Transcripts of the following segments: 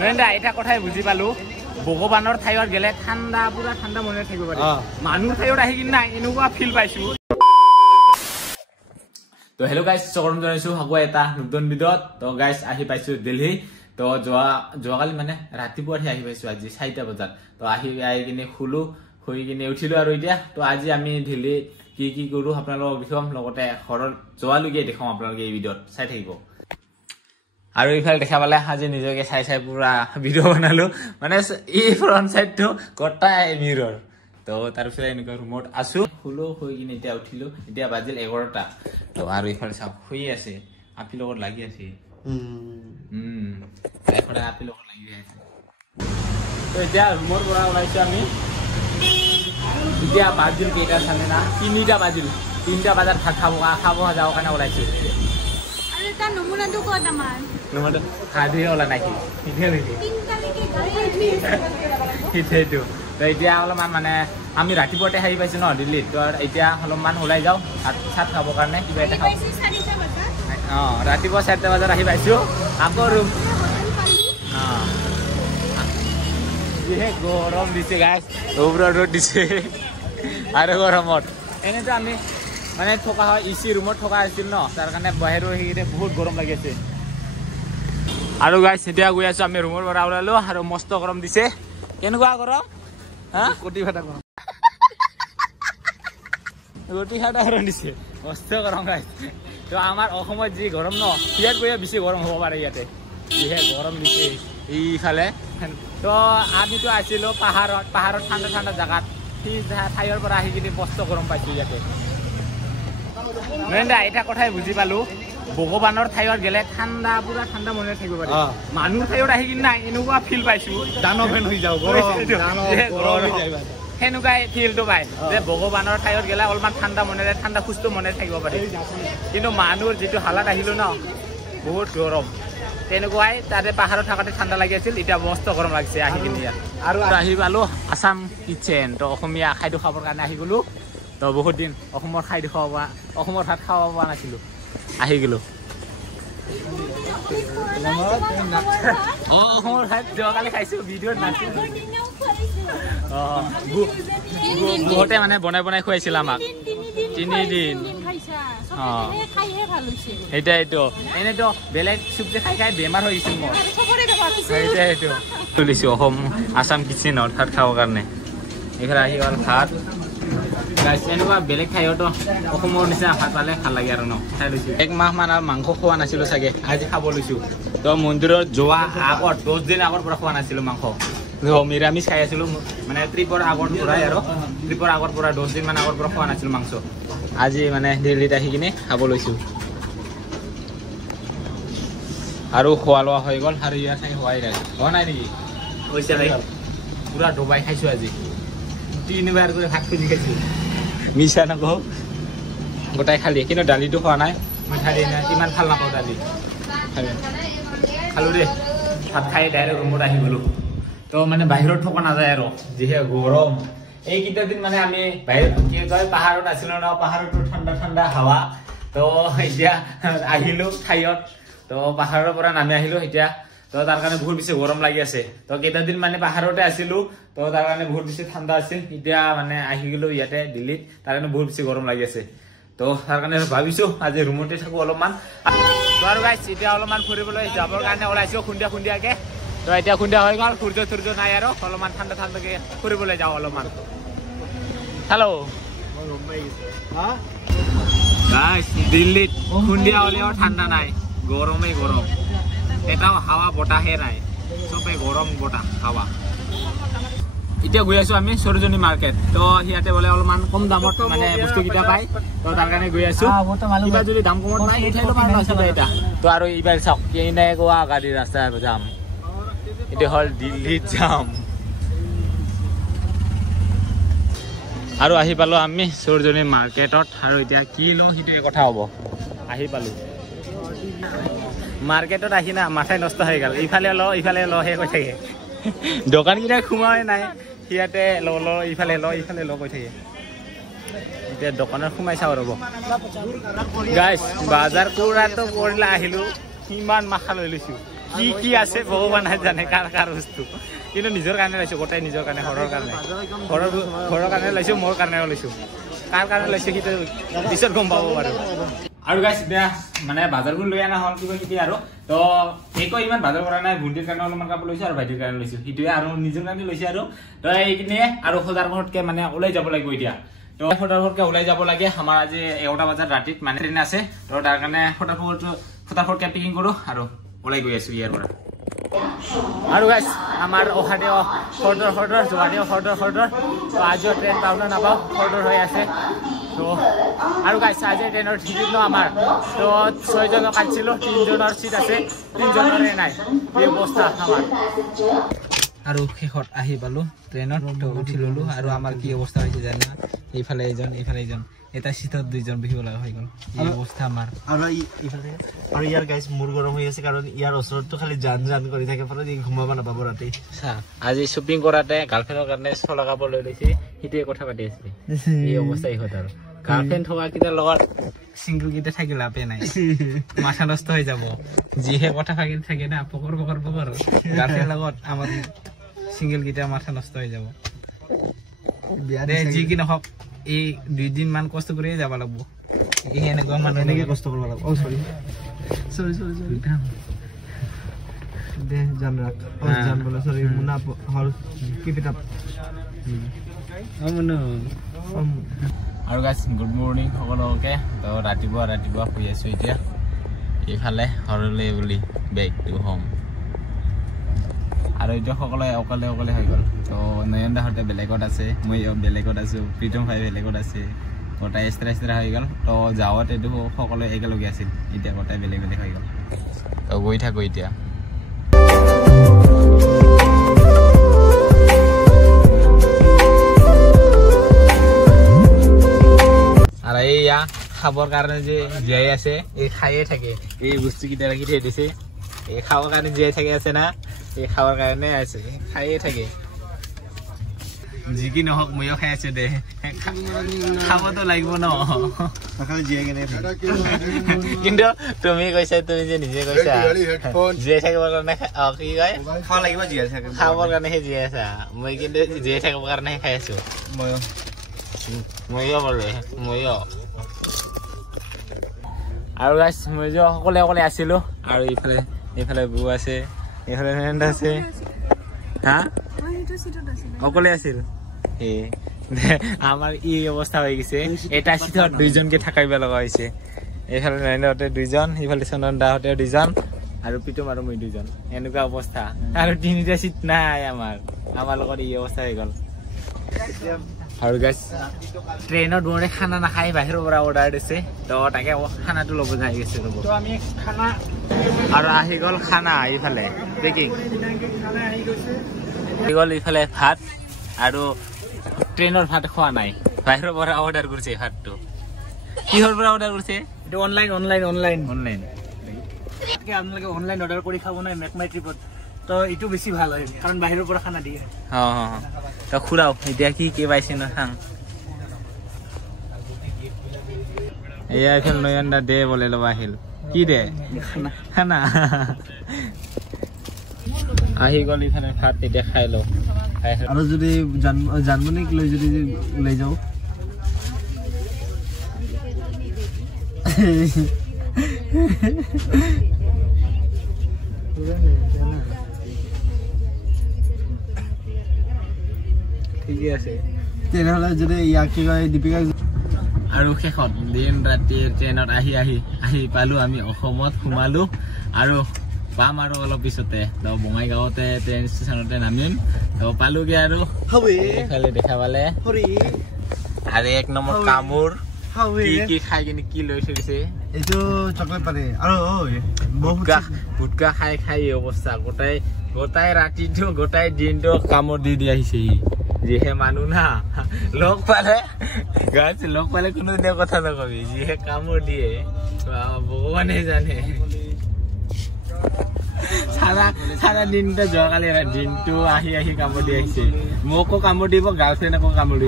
নৰেন্দ্ৰ এটা কথাই বুজি পালো ভগৱানৰ ঠাইত গেলে ঠাণ্ডা পুৰা ঠাণ্ডা মনে থাকিব পাৰি মানুহ ঠাইত আহি কিনে নাই এনেকুৱা ফিল পাইছো তো হেল্ল' গাইজ স্বাগতম জনাইছো আকৌ এটা নতুন ভিডিঅ'ত তো গাইজ আহি পাইছো দিল্লী তো যোৱাকালি মানে ৰাতিপুৱাহে আহি পাইছো আজি 4টা বজাত তো আহি কিনে শুলো শুই কিনে উঠিলো আৰু এতিয়া তো আজি আমি দিল্লী কি কৰো আপোনালোকক দেখাম লগতে ঘৰৰ যোৱালৈকে দেখাম আপোনালোকে এই ভিডিঅ'ত চাই থাকিব আৰু ইফালে দেখা পালে আজি নিজকে চাই পুৰা ভিডিঅ' বনালো মানে এই ফ্ৰণ্ট সাইডটো কটাই মিৰৰ তো তাৰপিছত এনেকুৱা ৰুমত আছো শুলো শুই কিনে এতিয়া উঠিলো এতিয়া বাজিল 11টা তো আৰু ইফালে চাওক শুই আছে আপি লগত লাগি আছে এফালে আপি লগত লাগি আছে তো এতিয়া ৰুমৰ পৰা ওলাইছো আমি এতিয়া বাজিল কেইটা চালে না 3টা বাজিল 3টা বজাত ভাত খাব যাওঁ কাৰণে ওলাইছো এটা নমুনাটো কত আমাৰ নমুনাটো খাদি ওলা নাকি এতিয়া নেকি 3টা লৈকে গাড়ী আহিছে সেইটো তো এতিয়া অলপমান মানে আমি ৰাতিপুৱাতে আহি পাইছো ন দিল্লীত তো এতিয়া অলপমান ওলাই যাওঁ ভাত খাবৰ কাৰণে কিবা এটা খাওঁ ৰাতিপুৱা 4টা বজাত আহি পাইছো আকৌ ৰুম যিহে গৰম দিছে গাইজ ওপৰত ৰ'দ দিছে আৰু গৰমত এনেতো আমি মানে থকা হয় ইচি ৰুমত থকা আছিল ন তাৰ কাৰণে বাহিৰৰ সেইকেইটা বহুত গৰম লাগি আছে আৰু গাইজ এতিয়া গৈ আছো আমি ৰুমৰ পৰা ওলালো আৰু মস্ত গৰম দিছে কেনেকুৱা গৰম কোটি ফাটা গৰম কোটি ফাটা গৰম দিছে মস্ত গৰম গাইজ তো আমাৰ অসমত যি গৰম ন ইয়াত গৈ বেছি গৰম হ'ব পাৰে ইয়াতে যিহে গৰম দিছে এইফালে তো আমিতো আছিলো পাহাৰত ঠাণ্ডা জেগাত সেই ঠাইৰ পৰা আহি কিনে মস্ত গৰম পাইছো ইয়াতে নৰেন্দ্ৰ এটা কথাই বুজি পালো ভগৱানৰ ঠাইত গেলে ঠাণ্ডা পুৰা ঠাণ্ডা মনে থাকিব পাৰি মানুহ ঠাইত আহি কিনে নাই এনেকুৱা ফিল পাইছো দানৱেন হৈ যাও সেনেকুৱাই ফিলটো পাই যে ভগৱানৰ ঠাইত গেলে অলপমান ঠাণ্ডা মনেৰে ঠাণ্ডা সুস্থ মনে থাকিব পাৰি কিন্তু মানুহৰ যিটো হালাত আহিলো ন বহুত গৰম তেনেকুৱাই তাতে পাহাৰত থাকোঁতে ঠাণ্ডা লাগি আছিল এতিয়া মস্ত গৰম লাগিছে আহি কিনে ইয়াত আৰু আহি পালো আছাম কিটচেন তো অসমীয়া খাদ্য খাবৰ কাৰণে আহি গলো তো বহুত দিন অসমৰ খাদ্য অসমৰ ভাত খাব পৰা নাছিলো আহি গলো অসমৰ ভাত যোৱাকালি খাইছো ভিডিঅ'ত নাছিলো বহুতে মানে বনাই খুৱাইছিল আমাক 3 দিন সেইটাইতো এনেতো বেলেগ চব্জি খাই বেমাৰ হৈ গৈছিল মই সেইটাইতো তুলিছো অসম আছাম কিটচেনত ভাত খাবৰ কাৰণে এইফালে আহি গ'ল ভাত এনেকুৱা বেলেগ ঠাইতো অসমৰ নিচিনা ভাত পালে ভাল লাগে আৰু ন খাই লৈছো 1 মাহ মান আৰু মাংস খোৱা নাছিলো চাগে আজি খাব লৈছো তো মন্দিৰত যোৱা আগত 10 দিন আগৰ পৰা খোৱা নাছিলো মাংস নিৰামিষ খাই আছিলো মানে ট্ৰিপৰ আগৰ পৰাই আৰু ট্ৰিপৰ আগৰ পৰা 10 দিন মান আগৰ পৰা খোৱা নাছিলো মাংস আজি মানে দিল্লীত আহি কিনে খাব লৈছো আৰু খোৱা লোৱা হৈ গ'ল আৰু ইয়াত চাগে হোৱাই নাই হোৱা নাই নেকি হৈছে নাই পুৰা ডবাই খাইছো আজি 3বাৰ কৰি ভাত খুজি খাইছো মিছা নকওঁ গোটাই খালি কিন্তু দালিটো খোৱা নাই মিঠা দি নাই ইমান ভাল নাপাওঁ দালি খালো দেই ভাত খাই ডাইৰেক্ট ৰুমত আহি গ'লো তো মানে বাহিৰত থকা নাযায় আৰু যিহে গৰম এইকেইটা দিন মানে আমি কি কয় পাহাৰত আছিলো ন পাহাৰতো ঠাণ্ডা হাৱা তো এতিয়া আহিলো ঠাইত তো পাহাৰৰ পৰা নামি আহিলো এতিয়া তো তাৰ কাৰণে বহুত বেছি গৰম লাগি আছে তো কেইটা দিন মানে পাহাৰতে আছিলো তো তাৰ কাৰণে বহুত বেছি ঠাণ্ডা আছিল এতিয়া মানে আহি গলো ইয়াতে দিল্লীত তাৰ কাৰণে বহুত বেছি গৰম লাগি আছে তো তাৰ কাৰণে ভাবিছো আজি ৰুমতে থাকো অলপমান তো আৰু গাইছ এতিয়া অলপমান ফুৰিবলৈ যাবৰ কাৰণে ওলাইছো খুন্দিয়াকে তো এতিয়া খুন্দিয়া হৈ গ'ল সূৰ্য নাই আৰু অলপমান ঠাণ্ডাকে ফুৰিবলৈ যাওঁ অলপমান হেল্ল' গাইছ দিল্লীত খুন্দিয়া হ'লেও ঠাণ্ডা নাই গৰমেই গৰম এটাও হাৱা বতাহে নাই চবে গৰম বতাহ হাৱা এতিয়া গৈ আছো আমি সৰোজনী মাৰ্কেট তো ইয়াতে বোলে অলপমান কম দামত মানে বস্তুকেইটা পায় তো তাৰ কাৰণে গৈ আছো কিবা যদি দাম কমত নাই এই ঠাইতো মানুহ আছে এটা তো আৰু এইবাৰ চাওক কেনেকুৱা গাড়ী ৰাস্তা যাম এটা হ'ল দিল্লীত যাম আৰু আহি পালো আমি সৰোজনী মাৰ্কেটত আৰু এতিয়া কি লওঁ সেইটো কথা হ'ব আহি পালো মাৰ্কেটত আহি না মাথাই নষ্ট হৈ গ'ল ইফালে ল হে কৈ থাকে দোকানকেইটা সোমাই নাই ইয়াতে ল ইফালে ল কৈ থাকে এতিয়া দোকানত সোমাই চাওঁ ৰ'ব গাইছ বাজাৰ কৰাটো কৰিলে আহিলো কিমান মাখা লৈ লৈছো কি আছে ভগৱানে জানে কাৰ বস্তু কিন্তু নিজৰ কাৰণে লৈছো গোটাই নিজৰ কাৰণে ঘৰৰ কাৰণে ঘৰৰ কাৰণে লৈছো মোৰ কাৰণেও লৈছো কাৰ কাৰণে লৈছো সেইটো পিছত গম পাব বাৰু আৰু গাইছ এতিয়া মানে বাজাৰবোৰ লৈ আনা হ'ল কিবা কিবি আৰু তো একো ইমান বাজাৰ কৰা নাই ভণ্টিৰ কাৰণে অলপমান কাপোৰ লৈছো আৰু ভাইটিৰ কাৰণে লৈছো সেইটোৱে আৰু নিজৰ কাৰণে লৈছে আৰু তো এইখিনি আৰু সদাৰঘৰতকে মানে ওলাই যাব লাগিব এতিয়া তো ফটাফটকে ওলাই যাব লাগে আমাৰ আজি 11টা বজাত ৰাতিত মানে ট্ৰেইন আছে তো তাৰ কাৰণে ফটাফটকে পেকিং কৰো আৰু ওলাই গৈ আছো ইয়াৰ পৰা আৰু গাইছ আমাৰ অহাতে হৰদৰ যোৱাতে হৰদৰ তো আজিও ট্ৰেইন পাওঁ না নাপাওঁ হৰদৰ হৈ আছে তো আৰু গাইছ আজি ট্ৰেইনৰ টিকেট ন আমাৰ তো 6 জনৰ কাটিছিলো 3 জনৰ সিট আছে 3 জনৰে নাই এই অৱস্থা আমাৰ আৰু শেষত আহি পালো ট্ৰেইনত তো উঠি ললো আৰু আমাৰ কি অৱস্থা হৈছে জানা এইফালে এজন এটা সিটত দুইজন বহিব লগা হৈ গ'ল এই অৱস্থা আমাৰ আৰু ইফালে আৰু ইয়াৰ গাইছ মোৰ গৰম হৈ আছে কাৰণ ইয়াৰ ওচৰতো খালি জান কৰি থাকে ফলত ঘুমাব নাপাব ৰাতি আজি শ্বপিং কৰাতে গাৰ্লফ্ৰেণ্ডৰ কাৰণে চলা কাপোৰ লৈ লৈছে সেইটোৱে কথা পাতি আছে এই অৱস্থা ইহঁত আৰু গাৰ্লফ্ৰেণ্ড থকা কেইটাৰ লগত চিংগল কেইটা থাকি লাভে নাই মাথা নষ্ট হৈ যাব যিহে কথা পাতি থাকে না পকৰ গাৰ্লফ্ৰেণ্ড লগত আমাৰ চিংগল কেইটা মাথা নষ্ট হৈ যাব যি কি নহওক এই 2 দিন মান কষ্ট কৰিয়ে যাব লাগিব এনেকুৱা মানুহ এনেকে কষ্ট কৰিব লাগিব সৰি দে জান ৰাখ জান বলে সৰি মুনা হল কিপ ইট আপ আৰু গাইছ গুড মৰ্নিং সকলোকে তো ৰাতিপুৱা শুই আছো এতিয়া এইফালে ঘৰলৈ বুলি বেগটো হোম আৰু এতিয়া সকলোৱে অকলে হৈ গ'ল তো নয়ন দাহঁতে বেলেগত আছে মই বেলেগত আছো প্ৰীতম ভাই বেলেগত আছে গোটাই এক্সট্ৰা হৈ গ'ল তো যাওঁতেতো সকলোৱে একেলগে আছিল এতিয়া গোটাই বেলেগ হৈ গ'ল তো গৈ থাকো এতিয়া আৰু এইয়া খাবৰ কাৰণে যে জীয়াই আছে এই খায়ে থাকে এই বস্তুকেইটা ৰাখি থৈ দিছে এই খাবৰ কাৰণে জীয়াই থাকে আছে না এই খাবৰ কাৰণে আছে খায়ে থাকে যি কি নহওক ময়ো খাই আছো দে খাবতো লাগিব ন কিন্তু তুমি কৈছা তুমি যে নিজে কৈছা জীয়াই থাকিবৰ কাৰণে কি কয় খাব লাগিব খাবৰ কাৰণেহে জীয়াই আছা মই কিন্তু জীয়াই থাকিবৰ কাৰণেহে খাই আছো ময়ো আৰু গাইছ মই যে অকলে আছিলো আৰু এইফালে বৌ আছে এইফালে নয়ন আছে হা অকলে আছিল আমাৰ ই অৱস্থা হৈ গৈছে এটা সিটত 2 জনকে থাকিব লগা হৈছে এইফালে নয়নহঁতে 2 জন এইফালে চন্দন দাহঁতে 2 জন আৰু প্ৰীতম আৰু মই 2 জন এনেকুৱা অৱস্থা আৰু 3টা সিট নাই আমাৰ লগত এই অৱস্থা হৈ গ'ল আৰু গাইছ ট্ৰেইনত বৰে খানা নাখাই বাহিৰৰ পৰা অৰ্ডাৰ দিছে তো তাকে খানাটো ল'ব যাই গৈছে ৰ'ব তো আমি খানা আৰু আহি গ'ল খানা এইফালে পেকিং আহি গ'ল এইফালে ভাত আৰু ট্ৰেইনৰ ভাত খোৱা নাই বাহিৰৰ পৰা অৰ্ডাৰ কৰিছে ভাতটো কিহৰ পৰা অৰ্ডাৰ কৰিছে এটা অনলাইন আপোনালোকে অনলাইন অৰ্ডাৰ কৰি খাব নাই মেকমাই ট্ৰিপত তো এইটো বেছি ভাল হয় কাৰণ বাহিৰৰ পৰা খানা দিয়ে তো খুৰাও এতিয়া কি পাইছে ন খাং এয়া এখন নয়ন দা দে বলে ল'ব আহিল কি দে খানা আহি গ'ল ইফালে ভাত এতিয়া খাই লওঁ আৰু যদি জানমনিক লৈ যদি ওলাই যাওঁ ঠিকে আছে তেনেহ'লে যদি ইয়াক কি কয় দীপিকা আৰু শেষত দিন ৰাতি ট্ৰেইনত আহি পালো আমি অসমত সোমালো আৰু পাম আৰু অলপ পিছতে তো বঙাইগাঁৱতে ট্ৰেইন ষ্টেচনতে নামিম তো পালোগে আৰু এইফালে দেখা পালে আৰু 1 নম্বৰ কামোৰ কি খাই কিনে কি লৈ থৈছে এইটো চকলেট পানী আৰু গুটকা খাই অৱস্থা গোটাই ৰাতিটো গোটাই দিনটো কামোৰ দি আহিছে যিহে মানুহ না লগ পালে কোনোদিনে কথা নকবি যিহে কামোৰ দিয়ে ভগৱানে জানে সাৰা দিনটা যোৱাকালি দিনটো আহি কামোৰ দি আহিছে মোকো কামোৰ দিব গাৰ্লফ্ৰেণ্ডকো কামোৰ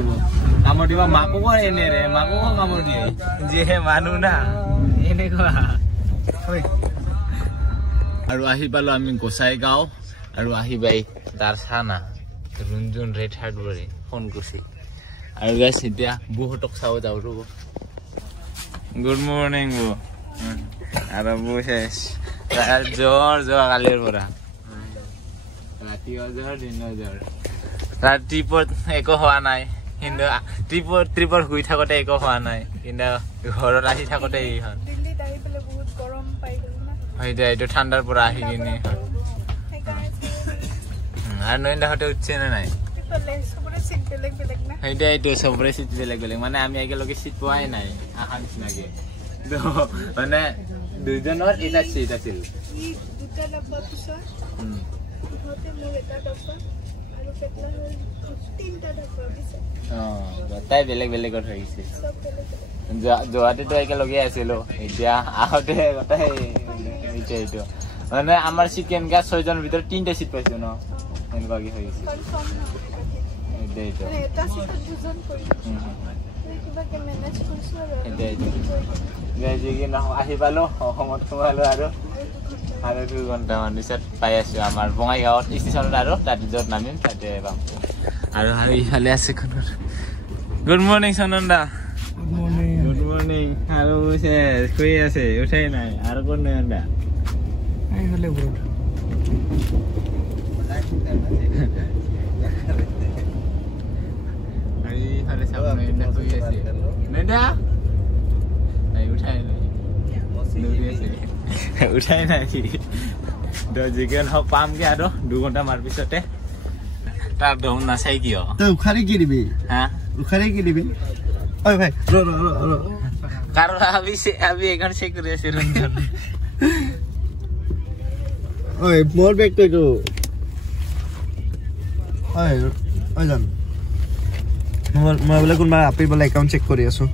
দিব মাককো এনেৰে মাককো কামোৰ দিয়ে যিহে মানুহ না এনেকুৱা আৰু আহি পালো আমি গোসাইগাঁও আৰু আহি বাই তাৰ চানা ৰুনজুন ৰেড হাৰ্ডবৰি ফোন কৰিছে আৰু গাইছ এতিয়া বুহঁতক চাব যাওঁ ৰ'ব গুড মৰ্নিং বু আৰু বু শেষ জ্বৰ কালিৰ পৰা ৰাতি জ্বৰ দিন জ্বৰ ৰাতিপুৱা একো হোৱা নাই কিন্তু ট্ৰিপত শুই থাকোঁতে একো হোৱা নাই কিন্তু ঘৰত আহি থাকোঁতে এই হ'ল সেইটো এইটো ঠাণ্ডাৰ পৰা আহি কিনে আৰু নয়নদাহঁতে উঠছে নে নাই সেইটো এইটো চবৰে চিট বেলেগ বেলেগ মানে আমি একেলগে চিট পোৱাই নাই আহা নিচিনাকে মানে দুজনৰ এটা চিট আছিল তাই বেলেগ বেলেগত হৈ গৈছে যোৱাতেতো একেলগে আছিলো এতিয়া আহোঁতে গোটেই এইটো মানে আমাৰ চিট কেনেকুৱা 6জনৰ ভিতৰত 3টা চিট পাইছো ন এনেকুৱাকে হৈ গৈছে আহি পালো অসমত সোমালো আৰু 2 ঘণ্টামান পিছত পাই আছো আমাৰ বঙাইগাঁৱত ষ্টেচনত আৰু তাত য'ত নামিম তাতে পাম আৰু ইফালে আছে গুড মৰ্নিং সনন্দা গুড মৰ্নিং আৰু শুই আছে উঠাই নাই আৰু কোন নয়নদা ইফালে চাব নয়নদা শুই আছে নয়নদা উঠাই নাই উঠাই নাই যিকেন হওক পামগে আৰু 2 ঘণ্টা মাৰ পিছতে তাৰ দম নাচাই কিয় তই উখাৰি কি দিবি হা উখাৰি কি দিবি ঐ ভাই ৰ কারণ আমি এখন চেক করে আছি রঞ্জন ওই মোর ব্যাগ তো একটু ওই জান মই বলে কোনবা আপি বলে অ্যাকাউন্ট চেক কৰি আছো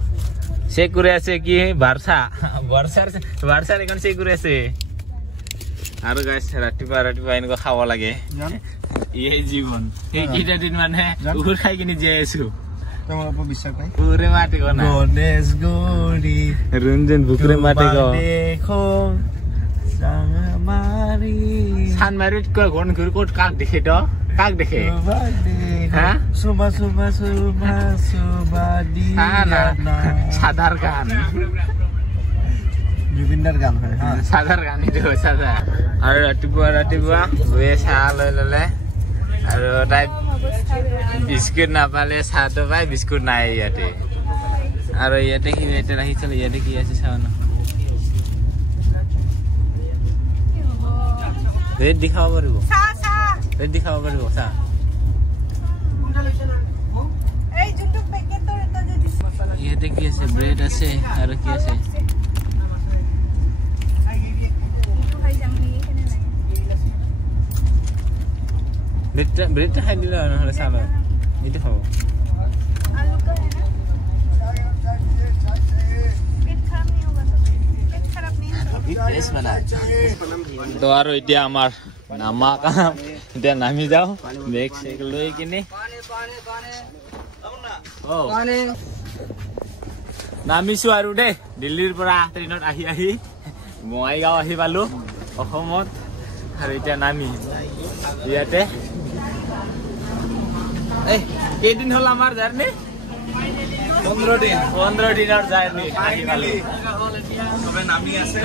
চেক কৰে আছে কি বাৰসাৰ এখন চেক কৰে আছে আৰু গাইস ৰাতিপুৱা এনেকৈ খাব লাগে এই জীৱন এই কিটা দিন মানে উহুৰ খাই কিনি জীয়াই আছো তোমার উপর বিশ্বাস নাই পুরে মাটি গো না গণেশ গৌরী রঞ্জন বুকরে মাটি গো দেখো সামারি সানমারিত কো গন ঘুর কোট কাক দেখে তো কাক দেখে হ্যাঁ সুবা দিনা সাদার গান জুবিনদার গান হয় হ্যাঁ সাদার গান ইটো সাদা আৰু ৰাতিপুৱা গয়ে চাহ লৈ ললে আৰু তাই বিস্কুট নাপালে চাহটো পাই বিস্কুট নাই ইয়াতে আৰু ইয়াতে কি এটা ৰাখিছিল ইয়াতে কি আছে চাও না ৰেড দেখাব পাৰিব ৰেড দেখাব পাৰিব চাহ এই যোনটো পেকেটৰ এটা যে দিছে ইয়াতে কি আছে ব্ৰেড আছে আৰু কি আছে ब्रेड खाई दिला নহলে চালো এইটো খাব आलू का है ना पेट खराब नहीं होगा तो पेट खराब नहीं होगा বেশ বনা তো আৰু এতিয়া আমাৰ নামা কাম এতিয়া নামি যাও বেগ চেক লৈ কিনে নামিছো আৰু দে দিল্লীৰ পৰা ট্ৰেইনত আহি বঙাইগাঁও আহি পালো অসমত আৰু এতিয়া নামি ইয়াতে কেইদিন হল আমাৰ জাৰ্নি 15 দিনৰ জাৰ্নি আহি পালো সবে নামি আছে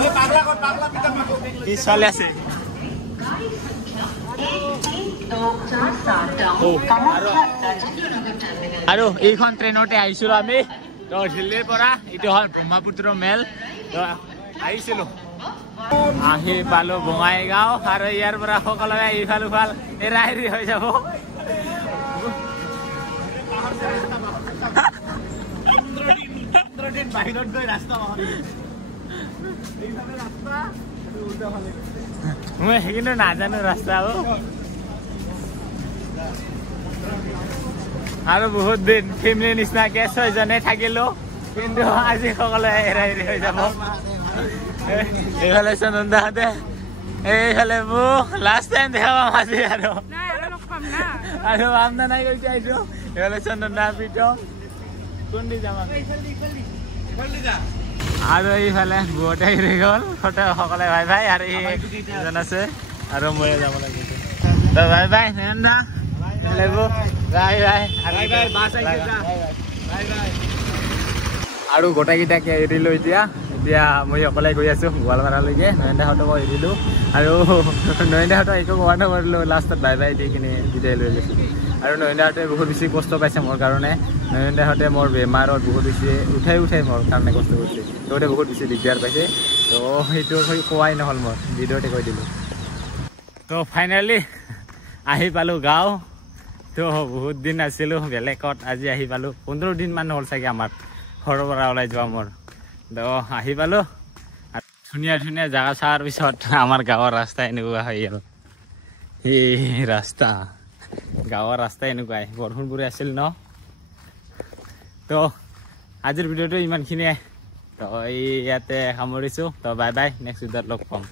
ওই পাগলা পিতা কি চলে আছে আৰু এইখন ট্ৰেইনতে আহিছিলো আমি তো দিল্লীৰ পৰা এইটো হ'ল ব্ৰহ্মপুত্ৰ মেল তো আহিছিলো আহি পালো বঙাইগাঁও আৰু ইয়াৰ পৰা সকলোৱে ইফাল সিফাল এৰা এৰি হৈ যাব বাহিৰত গৈ ৰাস্তা মই কিন্তু নাজানো ৰাস্তা আৰু বহুত দিন ফেমিলি নিচিনাকে 6 জনে থাকিলো কিন্তু আজি সকলোৱে এৰা এৰি হৈ যাব এইফালে সনন্দাহঁতে এইফালে মোক লাষ্ট টাইম দেখা পাম আজি আৰু আৰু আমনা নাই কৈছে আহিছো এইফালে সনন্দা পিত কোন দি যাম আমি আৰু এইফালে বহুতে হেৰি গ'ল সকলে বাই বাই আৰু এজন আছে আৰু মই যাব লাগিব তো bye bye Nayan the bye bye আৰু গোটেইকেইটাকে এৰিলোঁ এতিয়া মই অকলে গৈ আছোঁ গোৱালপাৰালৈকে নয়ন দাহঁতক মই এৰিলোঁ আৰু নয়ন দাহঁতক একো কোৱা নকৰিলোঁ লাষ্টত বাই বাই দি কিনে বিদায় লৈ লৈছোঁ আৰু নয়ন দাহঁতে বহুত বেছি কষ্ট পাইছে মোৰ কাৰণে নয়ন দাহঁতে মোৰ বেমাৰত বহুত বেছি উঠাই মোৰ কাৰণে কষ্ট কৰিছে সিহঁতে বহুত বেছি দিগদাৰ পাইছে তো সেইটো কোৱাই নহ'ল মোৰ ভিডিঅ'তে কৈ দিলোঁ তো ফাইনেলি আহি পালোঁ গাঁও তো বহুত দিন আছিলোঁ বেলেগত আজি আহি পালোঁ 15 দিনমান হ'ল চাগে আমাৰ ঘৰৰ পৰা ওলাই যোৱা মোৰ তো আহি পালোঁ ধুনীয়া ধুনীয়া জেগা চোৱাৰ পিছত আমাৰ গাঁৱৰ ৰাস্তা এনেকুৱা হৈ গ'ল এই ৰাস্তা গাঁৱৰ ৰাস্তা এনেকুৱাই বৰষুণ পৰি আছিল ন তো আজিৰ ভিডিঅ'টো ইমানখিনিয়ে তো ইয়াতে সামৰিছোঁ তো বাই বাই নেক্সট ভিডিঅ'ত লগ পাম